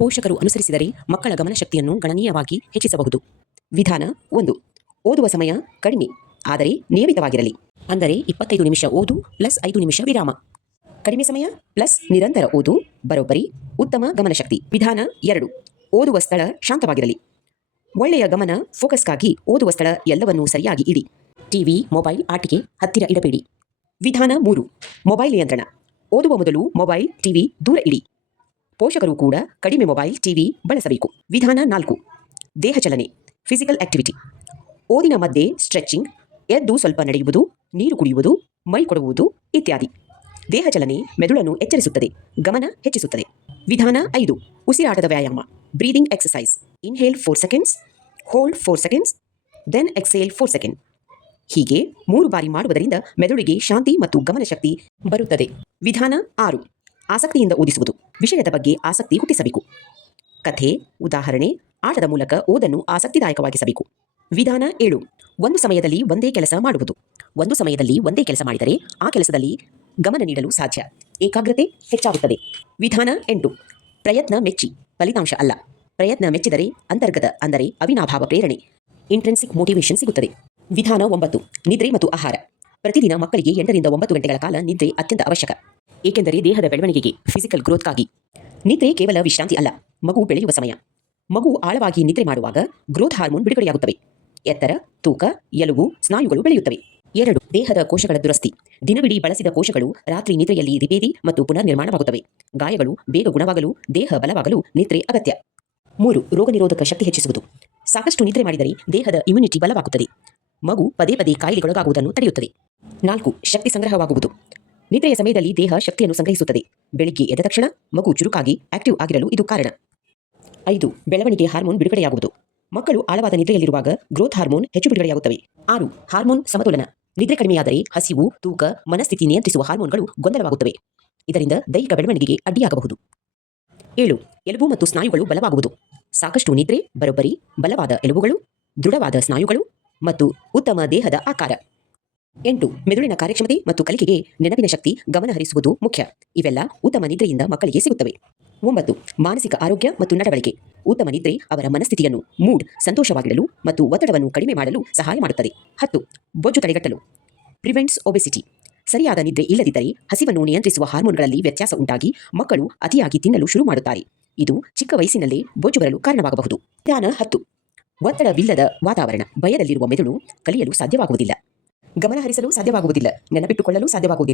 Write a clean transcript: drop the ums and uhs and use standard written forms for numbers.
ಪೋಷಕರು ಅನುಸರಿಸಿದರೆ ಮಕ್ಕಳ ಗಮನಶಕ್ತಿಯನ್ನು ಗಣನೀಯವಾಗಿ ಹೆಚ್ಚಿಸಬಹುದು. ವಿಧಾನ 1. ಓದುವ ಸಮಯ ಕಡಿಮೆ, ಆದರೆ ನಿಯಮಿತವಾಗಿರಲಿ. ಅಂದರೆ 25 ನಿಮಿಷ ಓದು ಪ್ಲಸ್ 5 ನಿಮಿಷ ವಿರಾಮ. ಕಡಿಮೆ ಸಮಯ ಪ್ಲಸ್ ನಿರಂತರ ಓದು ಬರೋಬ್ಬರಿ ಉತ್ತಮ ಗಮನಶಕ್ತಿ. ವಿಧಾನ 2. ಓದುವ ಸ್ಥಳ ಶಾಂತವಾಗಿರಲಿ. ಒಳ್ಳೆಯ ಗಮನ ಫೋಕಸ್ಗಾಗಿ ಓದುವ ಸ್ಥಳ ಎಲ್ಲವನ್ನೂ ಸರಿಯಾಗಿ ಇಡಿ. ಟಿವಿ, ಮೊಬೈಲ್, ಆಟಿಕೆ ಹತ್ತಿರ ಇಡಬೇಡಿ. ವಿಧಾನ 3. ಮೊಬೈಲ್ ನಿಯಂತ್ರಣ. ಓದುವ ಮೊದಲು ಮೊಬೈಲ್, ಟಿವಿ ದೂರ ಇಡಿ. ಪೋಷಕರು ಕೂಡ ಕಡಿಮೆ ಮೊಬೈಲ್, ಟಿವಿ ಬಳಸಬೇಕು. ವಿಧಾನ 4. ದೇಹ ಚಲನೆ, ಫಿಸಿಕಲ್ ಆಕ್ಟಿವಿಟಿ. ಓದಿನ ಮಧ್ಯೆ ಸ್ಟ್ರೆಚಿಂಗ್, ಎದ್ದು ಸ್ವಲ್ಪ ನಡೆಯುವುದು, ನೀರು ಕುಡಿಯುವುದು, ಮೈ ಕೊಡುವುದು ಇತ್ಯಾದಿ. ದೇಹ ಚಲನೆ ಮೆದುಳನ್ನು ಎಚ್ಚರಿಸುತ್ತದೆ, ಗಮನ ಹೆಚ್ಚಿಸುತ್ತದೆ. ವಿಧಾನ 5. ಉಸಿರಾಟದ ವ್ಯಾಯಾಮ, breathing exercise. Inhale 4 seconds, hold 4 seconds, then exhale 4 second. ಹೀಗೆ 3 ಬಾರಿ ಮಾಡುವುದರಿಂದ ಮೆದುಳಿಗೆ ಶಾಂತಿ ಮತ್ತು ಗಮನಶಕ್ತಿ ಬರುತ್ತದೆ. ವಿಧಾನ 6. ಆಸಕ್ತಿಯಿಂದ ಓದಿಸುವುದು. ವಿಷಯದ ಬಗ್ಗೆ ಆಸಕ್ತಿ ಹುಟ್ಟಿಸಬೇಕು. ಕಥೆ, ಉದಾಹರಣೆ, ಆಟದ ಮೂಲಕ ಓದನ್ನು ಆಸಕ್ತಿದಾಯಕವಾಗಿಸಬೇಕು. ವಿಧಾನ 7. ಒಂದು ಸಮಯದಲ್ಲಿ ಒಂದೇ ಕೆಲಸ ಮಾಡುವುದು. ಒಂದು ಸಮಯದಲ್ಲಿ ಒಂದೇ ಕೆಲಸ ಮಾಡಿದರೆ ಆ ಕೆಲಸದಲ್ಲಿ ಗಮನ ನೀಡಲು ಸಾಧ್ಯ, ಏಕಾಗ್ರತೆ ಹೆಚ್ಚಾಗುತ್ತದೆ. ವಿಧಾನ 8. ಪ್ರಯತ್ನ ಮೆಚ್ಚಿ, ಫಲಿತಾಂಶ ಅಲ್ಲ. ಪ್ರಯತ್ನ ಮೆಚ್ಚಿದರೆ ಅಂತರ್ಗತ ಅಂದರೆ ಅವಿನಾಭಾವ ಪ್ರೇರಣೆ, ಇಂಟ್ರೆನ್ಸಿಕ್ ಮೋಟಿವೇಶನ್ ಸಿಗುತ್ತದೆ. ವಿಧಾನ 9. ನಿದ್ರೆ ಮತ್ತು ಆಹಾರ. ಪ್ರತಿದಿನ ಮಕ್ಕಳಿಗೆ 8 ರಿಂದ 9 ಗಂಟೆಗಳ ಕಾಲ ನಿದ್ರೆ ಅತ್ಯಂತ ಅವಶ್ಯಕ, ಏಕೆಂದರೆ ದೇಹದ ಬೆಳವಣಿಗೆಗೆ, ಫಿಸಿಕಲ್ ಗ್ರೋತ್ಗಾಗಿ. ನಿದ್ರೆ ಕೇವಲ ವಿಶ್ರಾಂತಿ ಅಲ್ಲ, ಮಗು ಬೆಳೆಯುವ ಸಮಯ. ಮಗು ಆಳವಾಗಿ ನಿದ್ರೆ ಮಾಡುವಾಗ ಗ್ರೋತ್ ಹಾರ್ಮೋನ್ ಬಿಡುಗಡೆಯಾಗುತ್ತವೆ. ಎತ್ತರ, ತೂಕ, ಎಲುಬು, ಸ್ನಾಯುಗಳು ಬೆಳೆಯುತ್ತವೆ. 2. ದೇಹದ ಕೋಶಗಳ ದುರಸ್ತಿ. ದಿನವಿಡೀ ಬಳಸಿದ ಕೋಶಗಳು ರಾತ್ರಿ ನಿದ್ರೆಯಲ್ಲಿ ರಿಪೇರಿ ಮತ್ತು ಪುನರ್ನಿರ್ಮಾಣವಾಗುತ್ತವೆ. ಗಾಯಗಳು ಬೇಗ ಗುಣವಾಗಲು, ದೇಹ ಬಲವಾಗಲು ನಿದ್ರೆ ಅಗತ್ಯ. 3. ರೋಗನಿರೋಧಕ ಶಕ್ತಿ ಹೆಚ್ಚಿಸುವುದು. ಸಾಕಷ್ಟು ನಿದ್ರೆ ಮಾಡಿದರೆ ದೇಹದ ಇಮ್ಯುನಿಟಿ ಬಲವಾಗುತ್ತದೆ. ಮಗು ಪದೇ ಪದೇ ಕಾಯಿಲೆಗೊಳಗಾಗುವುದನ್ನು ತಡೆಯುತ್ತದೆ. 4. ಶಕ್ತಿ ಸಂಗ್ರಹವಾಗುವುದು. ನಿದ್ರೆಯ ಸಮಯದಲ್ಲಿ ದೇಹ ಶಕ್ತಿಯನ್ನು ಸಂಗ್ರಹಿಸುತ್ತದೆ. ಬೆಳಿಗ್ಗೆ ಎದ್ದ ತಕ್ಷಣ ಮಗು ಚುರುಕಾಗಿ ಆಕ್ಟಿವ್ ಆಗಿರಲು ಇದು ಕಾರಣ. 5. ಬೆಳವಣಿಗೆ ಹಾರ್ಮೋನ್ ಬಿಡುಗಡೆಯಾಗುವುದು. ಮಕ್ಕಳು ಆಳವಾದ ನಿದ್ರೆಯಲ್ಲಿರುವಾಗ ಗ್ರೋತ್ ಹಾರ್ಮೋನ್ ಹೆಚ್ಚು ಬಿಡುಗಡೆಯಾಗುತ್ತವೆ. 6. ಹಾರ್ಮೋನ್ ಸಮತೋಲನ. ನಿದ್ರೆ ಕಡಿಮೆಯಾದರೆ ಹಸಿವು, ತೂಕ, ಮನಸ್ಥಿತಿ ನಿಯಂತ್ರಿಸುವ ಹಾರ್ಮೋನ್ಗಳು ಗೊಂದಲವಾಗುತ್ತವೆ. ಇದರಿಂದ ದೈಹಿಕ ಬೆಳವಣಿಗೆಗೆ ಅಡ್ಡಿಯಾಗಬಹುದು. 7. ಎಲುಬು ಮತ್ತು ಸ್ನಾಯುಗಳು ಬಲವಾಗುವುದು. ಸಾಕಷ್ಟು ನಿದ್ರೆ ಬರೋಬ್ಬರಿ ಬಲವಾದ ಎಲುಬುಗಳು, ದೃಢವಾದ ಸ್ನಾಯುಗಳು ಮತ್ತು ಉತ್ತಮ ದೇಹದ ಆಕಾರ. 8. ಮೆದುಳಿನ ಕಾರ್ಯಕ್ಷಮತೆ ಮತ್ತು ಕಲಿಕೆಗೆ ನೆನಪಿನ ಶಕ್ತಿ, ಗಮನ ಹರಿಸುವುದು ಮುಖ್ಯ. ಇವೆಲ್ಲ ಉತ್ತಮ ನಿದ್ರೆಯಿಂದ ಮಕ್ಕಳಿಗೆ ಸಿಗುತ್ತವೆ. 9. ಮಾನಸಿಕ ಆರೋಗ್ಯ ಮತ್ತು ನಡವಳಿಕೆ. ಉತ್ತಮ ನಿದ್ರೆ ಅವರ ಮನಸ್ಥಿತಿಯನ್ನು, ಮೂಡ್ ಸಂತೋಷವಾಗಿಡಲು ಮತ್ತು ಒತ್ತಡವನ್ನು ಕಡಿಮೆ ಮಾಡಲು ಸಹಾಯ ಮಾಡುತ್ತದೆ. 10. ಬೊಜ್ಜು ತಡೆಗಟ್ಟಲು, ಪ್ರಿವೆಂಟ್ಸ್ ಒಬೆಸಿಟಿ. ಸರಿಯಾದ ನಿದ್ರೆ ಇಲ್ಲದಿದ್ದರೆ ಹಸಿವನ್ನು ನಿಯಂತ್ರಿಸುವ ಹಾರ್ಮೋನ್ಗಳಲ್ಲಿ ವ್ಯತ್ಯಾಸ ಉಂಟಾಗಿ ಮಕ್ಕಳು ಅತಿಯಾಗಿ ತಿನ್ನಲು ಶುರು ಮಾಡುತ್ತಾರೆ. ಇದು ಚಿಕ್ಕ ವಯಸ್ಸಿನಲ್ಲೇ ಬೊಜ್ಜು ಬರಲು ಕಾರಣವಾಗಬಹುದು. ವಿಧಾನ 10. ಒತ್ತಡವಿಲ್ಲದ ವಾತಾವರಣ. ಭಯದಲ್ಲಿರುವ ಮೆದುಳು ಕಲಿಯಲು ಸಾಧ್ಯವಾಗುವುದಿಲ್ಲ, ಗಮನ ಹರಿಸಲು ಸಾಧ್ಯವಾಗುವುದಿಲ್ಲ, ನೆನಪಿಟ್ಟುಕೊಳ್ಳಲು ಸಾಧ್ಯವಾಗುವುದಿಲ್ಲ.